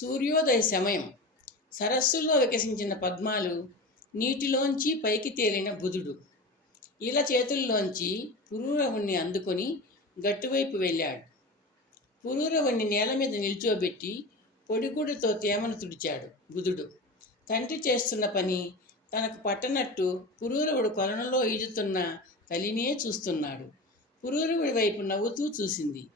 సూర్యోదయ సమయం. సరస్సులో వికసించిన పద్మాలు నీటిలోంచి పైకి తేలిన బుధుడు. ఇలా చేతుల్లోంచి పురూరవుణ్ణి అందుకొని గట్టువైపు వెళ్ళాడు. పురూరవుణ్ణి నేల మీద నిల్చోబెట్టి పొడిగుడితో తేమను తుడిచాడు బుధుడు. తండ్రి చేస్తున్న పని తనకు పట్టనట్టు పురూరవుడు కొలనులో ఈదుతున్న తల్లినే చూస్తున్నాడు. పురూరవుడి వైపు నవ్వుతూ చూసింది.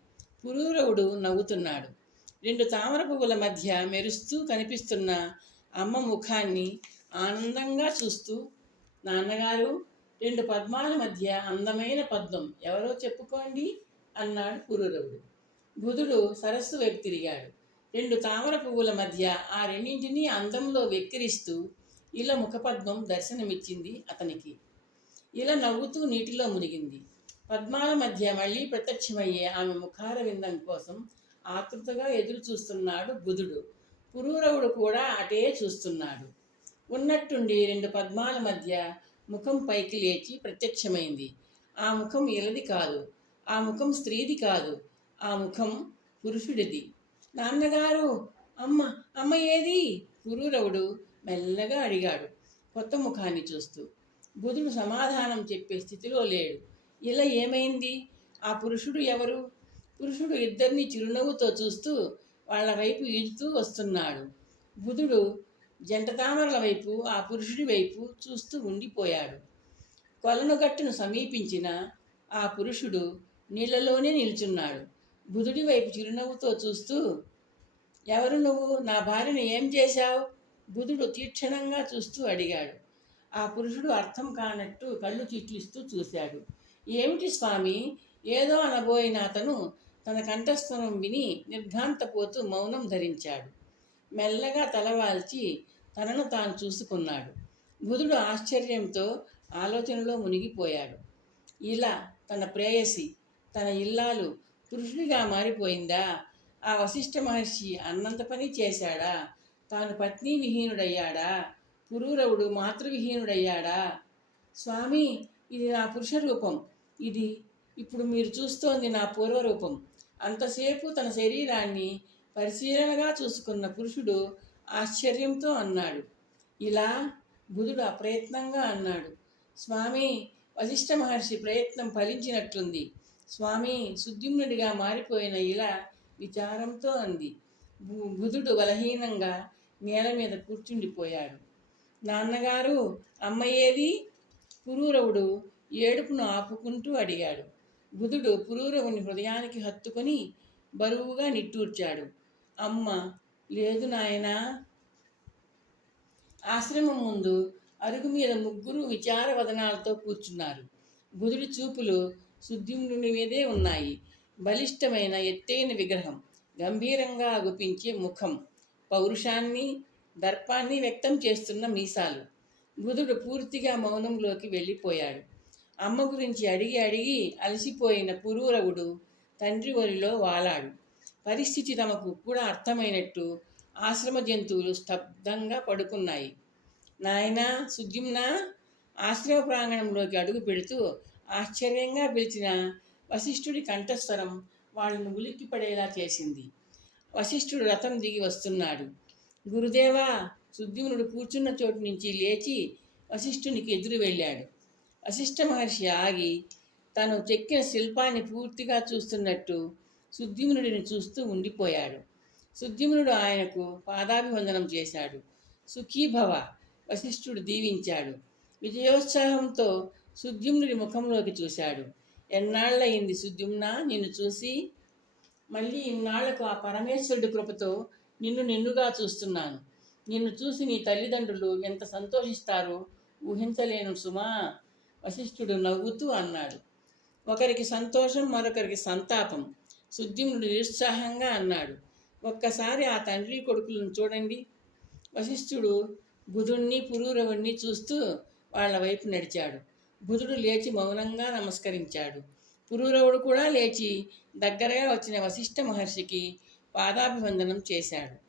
పురూరవుడు నవ్వుతున్నాడు. రెండు తామర పువ్వుల మధ్య మెరుస్తూ కనిపిస్తున్న అమ్మ ముఖాన్ని ఆనందంగా చూస్తూ నాన్నగారు రెండు పద్మాల మధ్య అందమైన పద్మం ఎవరో చెప్పుకోండి అన్నాడు పురూరవుడు. బుధుడు సరస్సు వైపు తిరిగాడు. రెండు తామర పువ్వుల మధ్య ఆ రెండింటినీ అందంలో వెక్కిరిస్తూ ఇలా ముఖపద్మం దర్శనమిచ్చింది అతనికి. ఇలా నవ్వుతూ నీటిలో మునిగింది. పద్మాల మధ్య మళ్ళీ ప్రత్యక్షమయ్యే ఆమె ముఖార విందం కోసం ఆతృతగా ఎదురు చూస్తున్నాడు బుధుడు. పురూరవుడు కూడా అటే చూస్తున్నాడు. ఉన్నట్టుండి రెండు పద్మాల మధ్య ముఖం పైకి లేచి ప్రత్యక్షమైంది. ఆ ముఖం ఇలది కాదు. ఆ ముఖం స్త్రీది కాదు. ఆ ముఖం పురుషుడిది. నాన్నగారు అమ్మ అమ్మ ఏది? పురూరవుడు మెల్లగా అడిగాడు కొత్త ముఖాన్ని చూస్తూ. బుధుడు సమాధానం చెప్పే స్థితిలో లేడు. ఇలా ఏమైంది? ఆ పురుషుడు ఎవరు? పురుషుడు ఇద్దరిని చిరునవ్వుతో చూస్తూ వాళ్ళ వైపు ఈదుతూ వస్తున్నాడు. బుధుడు జంటతామరల వైపు ఆ పురుషుడి వైపు చూస్తూ ఉండిపోయాడు. కొలను గట్టును సమీపించిన ఆ పురుషుడు నీళ్ళలోనే నిల్చున్నాడు. బుధుడి వైపు చిరునవ్వుతో చూస్తూ ఎవరు నువ్వు? నా భార్యను ఏం చేశావు? బుధుడు తీక్షణంగా చూస్తూ అడిగాడు. ఆ పురుషుడు అర్థం కానట్టు కళ్ళు చిట్లిస్తూ చూశాడు. ఏమిటి స్వామి? ఏదో అనబోయిన అతను తన కంఠస్వరం విని నిర్ఘాంతపోతూ మౌనం ధరించాడు. మెల్లగా తలవాల్చి తనను తాను చూసుకున్నాడు. బుధుడు ఆశ్చర్యంతో ఆలోచనలో మునిగిపోయాడు. ఇలా తన ప్రేయసి తన ఇల్లాలు పురుషుడిగా మారిపోయిందా? ఆ వశిష్ఠ మహర్షి అన్నంత పని చేశాడా? తాను పత్ని విహీనుడయ్యాడా పురూరవుడు మాతృవిహీనుడయ్యాడా? స్వామి ఇది నా పురుష రూపం ఇది ఇప్పుడు మీరు చూస్తోంది నా పూర్వరూపం. అంతసేపు తన శరీరాన్ని పరిశీలనగా చూసుకున్న పురుషుడు ఆశ్చర్యంతో అన్నాడు. ఇలా బుధుడు అప్రయత్నంగా అన్నాడు. స్వామి వశిష్ఠ మహర్షి ప్రయత్నం ఫలించినట్లుంది. స్వామి సుద్యుమ్నుడిగా మారిపోయిన ఇలా విచారంతో అంది. బు- బుధుడు బలహీనంగా నేల మీద కూర్చుండిపోయాడు. నాన్నగారు అమ్మ ఏది? పురూరవుడు ఏడుపును ఆపుకుంటూ అడిగాడు. బుధుడు పురూరవుని హృదయానికి హత్తుకొని బరువుగా నిట్టూర్చాడు. అమ్మ లేదు నాయనా. ఆశ్రమం ముందు అరుగు మీద ముగ్గురు విచార వదనాలతో కూర్చున్నారు. బుధుడి చూపులు సుద్యుమ్నుని మీదే ఉన్నాయి. బలిష్టమైన ఎత్తైన విగ్రహం గంభీరంగా అగుపించే ముఖం పౌరుషాన్ని దర్పాన్ని వ్యక్తం చేస్తున్న మీసాలు. బుధుడు పూర్తిగా మౌనంలోకి వెళ్ళిపోయాడు. అమ్మ గురించి అడిగి అడిగి అలసిపోయిన పురూరవుడు తండ్రి ఒరిలో వాలాడు. పరిస్థితి తమకు కూడా అర్థమైనట్టు ఆశ్రమ జంతువులు స్తబ్దంగా పడుకున్నాయి. నాయనా సుద్యుమ్న ఆశ్రమ ప్రాంగణంలోకి అడుగు పెడుతూ ఆశ్చర్యంగా పిలిచిన వశిష్ఠుడి కంఠస్వరం వాళ్ళను ఉలిక్కి పడేలా చేసింది. వశిష్ఠుడు రథం దిగి వస్తున్నాడు. గురుదేవా సుద్యుమ్నుడు కూర్చున్న చోటు నుంచి లేచి వశిష్ఠునికి ఎదురు వెళ్ళాడు. వశిష్ఠ మహర్షి ఆగి తను చెక్కిన శిల్పాన్ని పూర్తిగా చూస్తున్నట్టు సుద్యుమ్నుడిని చూస్తూ ఉండిపోయాడు. సుద్యుమ్నుడు ఆయనకు పాదాభివందనం చేశాడు. సుఖీభవ వశిష్ఠుడు దీవించాడు. విజయోత్సాహంతో సుద్యుమ్నుడి ముఖంలోకి చూశాడు. ఎన్నాళ్ళయింది సుద్యుమ్న నిన్ను చూసి మళ్ళీ ఇన్నాళ్ళకు ఆ పరమేశ్వరుడి కృపతో నిన్ను నిన్నుగా చూస్తున్నాను. నిన్ను చూసి నీ తల్లిదండ్రులు ఎంత సంతోషిస్తారో ఊహించలేను సుమా. వశిష్ఠుడు నవ్వుతూ అన్నాడు. ఒకరికి సంతోషం మరొకరికి సంతాపం. సుద్యుమ్నుడు నిరుత్సాహంగా అన్నాడు. ఒక్కసారి ఆ తండ్రి కొడుకులను చూడండి. వశిష్ఠుడు బుధుణ్ణి పురూరవుణ్ణి చూస్తూ వాళ్ళ వైపు నడిచాడు. బుధుడు లేచి మౌనంగా నమస్కరించాడు. పురూరవుడు కూడా లేచి దగ్గరగా వచ్చిన వశిష్ఠ మహర్షికి పాదాభివందనం చేశాడు.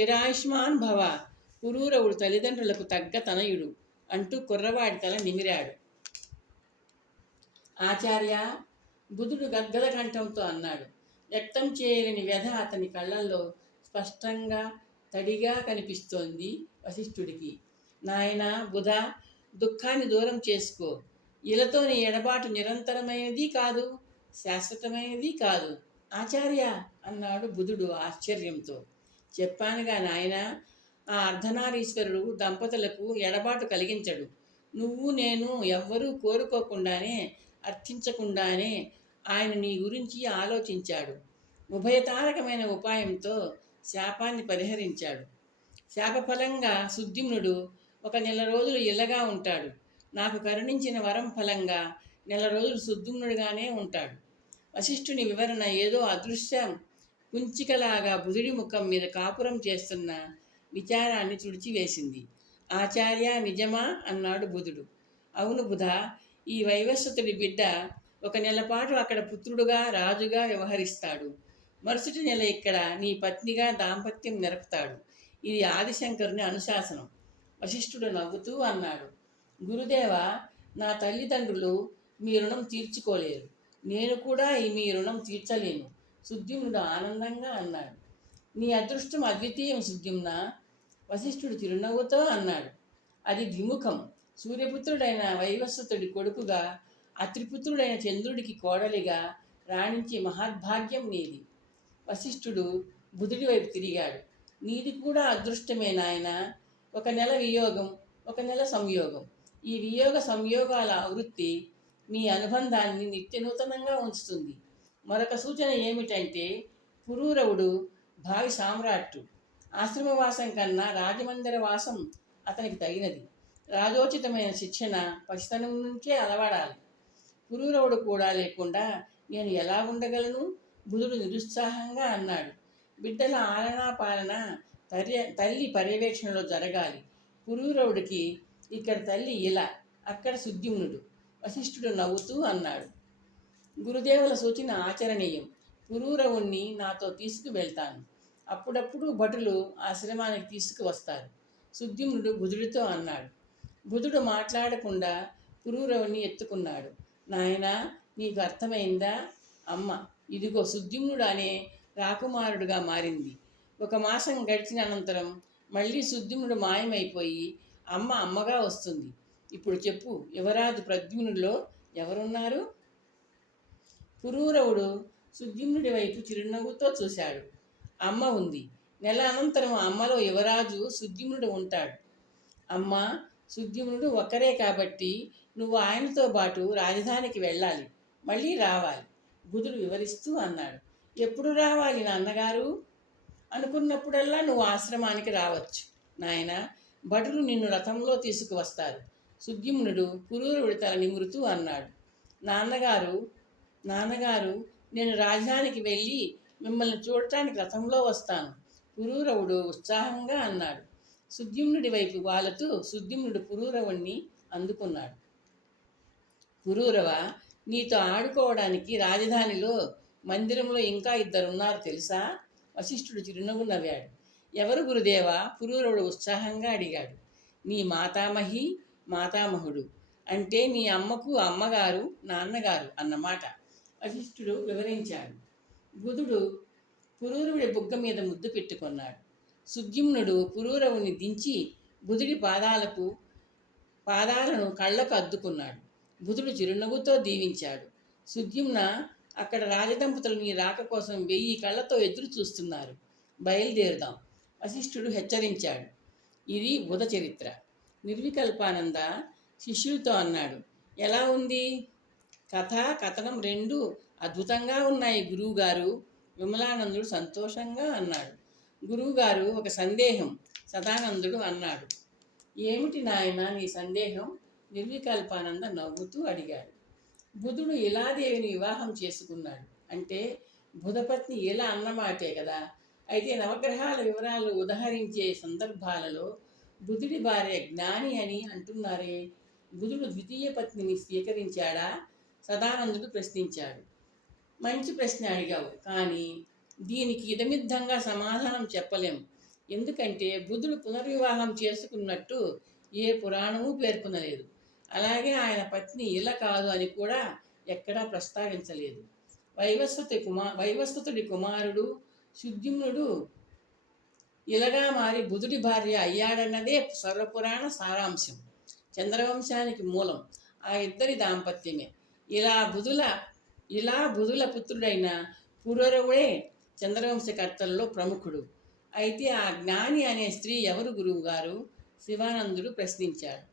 చిరాయుష్మాన్ భవ పురూరవుడు తల్లిదండ్రులకు తగ్గ తనయుడు అంటూ కుర్రవాడి తల నిమిరాడు. ఆచార్య బుధుడు గద్గద కంఠంతో అన్నాడు వ్యక్తం చేయలేని వ్యధ అతని కళ్ళల్లో స్పష్టంగా తడిగా కనిపిస్తోంది వశిష్ఠుడికి. నాయన బుధ దుఃఖాన్ని దూరం చేసుకో. ఇలతోని ఎడబాటు నిరంతరమైనది కాదు శాశ్వతమైనది కాదు. ఆచార్య అన్నాడు బుధుడు ఆశ్చర్యంతో. చెప్పానుగా నాయన ఆ అర్ధనారీశ్వరుడు దంపతులకు ఎడబాటు కలిగించడు. నువ్వు నేను ఎవ్వరూ కోరుకోకుండానే అర్థించకుండానే ఆయన నీ గురించి ఆలోచించాడు. ఉభయతారకమైన ఉపాయంతో శాపాన్ని పరిహరించాడు. శాపఫలంగా సుద్యుమ్నుడు ఒక నెల రోజులు ఇల్లగా ఉంటాడు. నాకు కరుణించిన వరం ఫలంగా నెల రోజులు సుద్యుమ్నుడుగానే ఉంటాడు. వశిష్ఠుని వివరణ ఏదో అదృశ్యం. కుంచికలాగా బుధుడి ముఖం మీద కాపురం చేస్తున్న విచారాన్ని తుడిచివేసింది. ఆచార్య నిజమా? అన్నాడు బుధుడు. అవును బుధ ఈ వైవస్వతుడి బిడ్డ ఒక నెల పాటు అక్కడ పుత్రుడుగా రాజుగా వ్యవహరిస్తాడు. మరుసటి నెల ఇక్కడ నీ పత్నిగా దాంపత్యం నెరపుతాడు ఇది ఆదిశంకరుని అనుశాసనం. వశిష్ఠుడు నవ్వుతూ అన్నాడు గురుదేవ నా తల్లిదండ్రులు మీ రుణం తీర్చుకోలేరు. నేను కూడా ఈ మీ రుణం తీర్చలేను. సుద్యుమ్నుడు ఆనందంగా అన్నాడు నీ అదృష్టం అద్వితీయం సుద్యుమ్న? వశిష్ఠుడు చిరునవ్వుతో అన్నాడు అది ద్విముఖం సూర్యపుత్రుడైన వైవస్వతుడి కొడుకుగా అత్రిపుత్రుడైన చంద్రుడికి కోడలిగా రాణించే మహద్భాగ్యం నీది. వశిష్ఠుడు బుధుడి వైపు తిరిగాడు. నీది కూడా అదృష్టమే నాయన. ఒక నెల వియోగం ఒక నెల సంయోగం. ఈ వియోగ సంయోగాల వృత్తి మీ అనుబంధాన్ని నిత్యనూతనంగా ఉంచుతుంది. మరొక సూచన ఏమిటంటే పురూరవుడు భావి సామ్రాట్టు. ఆశ్రమవాసం కన్నా రాజమందిర వాసం అతనికి తగినది. రాజోచితమైన శిక్షణ పసితనం నుంచే అలవాడాలి. పురూరవుడు కూడా లేకుండా నేను ఎలా ఉండగలను? బుధుడు నిరుత్సాహంగా అన్నాడు. బిడ్డల ఆలనా పాలన తర్య తల్లి పర్యవేక్షణలో జరగాలి. పురూరవుడికి ఇక్కడ తల్లి ఇలా అక్కడ సుద్యుమ్నుడు వశిష్ఠుడు నవ్వుతూ అన్నాడు. గురుదేవుల సూచన ఆచరణీయం. పురూరవుణ్ణి నాతో తీసుకువెళ్తాను. అప్పుడప్పుడు భటులు ఆశ్రమానికి తీసుకువస్తారు. సుద్యుమ్నుడు బుధుడితో అన్నాడు. బుధుడు మాట్లాడకుండా పురూరవుణ్ణి ఎత్తుకున్నాడు. నాయనా నీకు అర్థమైందా? అమ్మ ఇదిగో సుద్యుమ్నుడు అనే రాకుమారుడుగా మారింది. ఒక మాసం గడిచిన అనంతరం మళ్ళీ సుద్యుమ్నుడు మాయమైపోయి అమ్మ అమ్మగా వస్తుంది. ఇప్పుడు చెప్పు యువరాజు ప్రద్యుమ్నుడిలో ఎవరున్నారు? పురూరవుడు సుద్యుమ్నుడి వైపు చిరునవ్వుతో చూశాడు. అమ్మ ఉంది. నెల అనంతరం అమ్మలో యువరాజు సుద్యుమ్నుడు ఉంటాడు. అమ్మ సుద్యుమ్నుడు ఒక్కరే కాబట్టి నువ్వు ఆయనతో పాటు రాజధానికి వెళ్ళాలి. మళ్ళీ రావాలి. బుధుడు వివరిస్తూ అన్నాడు. ఎప్పుడు రావాలి నాన్నగారు? అనుకున్నప్పుడల్లా నువ్వు ఆశ్రమానికి రావచ్చు. నాయన భటులు నిన్ను రథంలో తీసుకువస్తారు. సుద్యుమ్నుడు పురూరుడి తల నిమురుతూ అన్నాడు. నాన్నగారు నాన్నగారు నేను రాజధానికి వెళ్ళి మిమ్మల్ని చూడటానికి రథంలో వస్తాను. పురూరవుడు ఉత్సాహంగా అన్నాడు. సుద్యుమ్నుడి వైపు వాలతూ సుద్యుమ్నుడు పురూరవుణ్ణి అందుకున్నాడు. పురూరవ నీతో ఆడుకోవడానికి రాజధానిలో మందిరంలో ఇంకా ఇద్దరున్నారు తెలుసా? వశిష్ఠుడు చిరునవ్వు నవ్వాడు. ఎవరు గురుదేవా? పురూరవుడు ఉత్సాహంగా అడిగాడు. నీ మాతామహి మాతామహుడు. అంటే నీ అమ్మకు అమ్మగారు నాన్నగారు అన్నమాట. వశిష్ఠుడు వివరించాడు. బుధుడు పురూరుడి బుగ్గ మీద ముద్దు పెట్టుకున్నాడు. సుద్యుమ్నుడు పురూరవుని దించి బుధుడి పాదాలకు పాదాలను కళ్ళకు అద్దుకున్నాడు. బుధుడు చిరునవ్వుతో దీవించాడు. సుద్యుమ్న అక్కడ రాజదంపతులు నీ రాక కోసం వెయ్యి కళ్ళతో ఎదురు చూస్తున్నారు. బయలుదేరుదాం. వశిష్ఠుడు హెచ్చరించాడు. ఇది బుధ చరిత్ర. నిర్వికల్పానంద శిష్యులతో అన్నాడు. ఎలా ఉంది? కథ కథనం రెండు అద్భుతంగా ఉన్నాయి గురువుగారు. విమలానందుడు సంతోషంగా అన్నాడు. గురువుగారు ఒక సందేహం సదానందుడు అన్నాడు. ఏమిటి నాయన నీ సందేహం? నిర్వికల్పానంద నవ్వుతూ అడిగాడు. బుధుడు ఇలాదేవిని వివాహం చేసుకున్నాడు. అంటే బుధపత్ని ఇలా అన్నమాటే కదా? అయితే నవగ్రహాల వివరాలు ఉదహరించే సందర్భాలలో బుధుడి భార్య జ్ఞాని అని అంటున్నారే? బుధుడు ద్వితీయ పత్నిని స్వీకరించాడా? సదానందుడు ప్రశ్నించాడు. మంచి ప్రశ్న అడిగావు. కానీ దీనికి ఇదమిద్దంగా సమాధానం చెప్పలేం. ఎందుకంటే బుధుడు పునర్వివాహం చేసుకున్నట్టు ఏ పురాణము పేర్కొనలేదు. అలాగే ఆయన పత్ని ఇలా కాదు అని కూడా ఎక్కడా ప్రస్తావించలేదు. వైవస్వతి కుమార్ వైవస్వతుడి కుమారుడు శుద్ధిమ్నుడు ఇలగా మారి బుధుడి భార్య అయ్యాడన్నదే సర్వపురాణ సారాంశం. చంద్రవంశానికి మూలం. ఆ ఇద్దరి దాంపత్యమే. ఇలా బుధుల ఇలా బుధుల పుత్రుడైన పురూరవుడే చంద్రవంశకర్తల్లో ప్రముఖుడు. అయితే ఆ జ్ఞాని అనే స్త్రీ ఎవరు గురువు గారు శివానందుడు ప్రశ్నించాడు.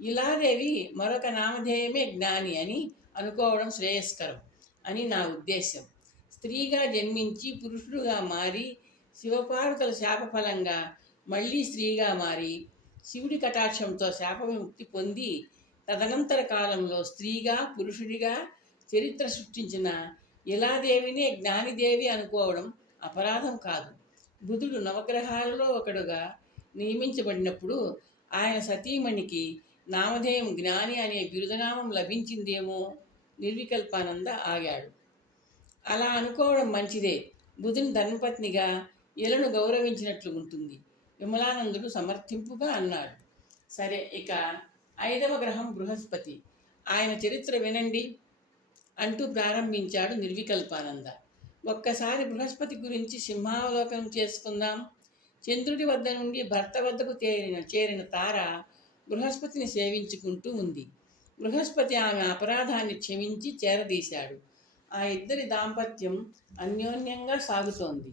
ఇలాదేవి మరొక నామధేయమే జ్ఞాని అని అనుకోవడం శ్రేయస్కరం అని నా ఉద్దేశం స్త్రీగా జన్మించి పురుషుడుగా మారి శివపార్వతుల శాపఫలంగా మళ్ళీ స్త్రీగా మారి శివుడి కటాక్షంతో శాప విముక్తి పొంది తదనంతర కాలంలో స్త్రీగా పురుషుడిగా చరిత్ర సృష్టించిన ఇలాదేవినే జ్ఞానిదేవి అనుకోవడం అపరాధం కాదు. బుధుడు నవగ్రహాలలో ఒకడుగా నియమించబడినప్పుడు ఆయన సతీమణికి నామధేయం జ్ఞాని అనే బిరుదనామం లభించిందేమో నిర్వికల్పానంద ఆగాడు. అలా అనుకోవడం మంచిదే. బుధుని ధర్మపత్నిగా ఇలను గౌరవించినట్లు ఉంటుంది. విమలానందుడు సమర్థింపుగా అన్నాడు. సరే ఇక ఐదవ గ్రహం బృహస్పతి. ఆయన చరిత్ర వినండి. అంటూ ప్రారంభించాడు నిర్వికల్పానంద. ఒక్కసారి బృహస్పతి గురించి సింహావలోకనం చేసుకుందాం. చంద్రుడి వద్ద నుండి భర్త వద్దకు చేరిన చేరిన తార బృహస్పతిని సేవించుకుంటూ ఉంది. బృహస్పతి ఆమె అపరాధాన్ని క్షమించి చేరదీశాడు. ఆ ఇద్దరి దాంపత్యం అన్యోన్యంగా సాగుతోంది.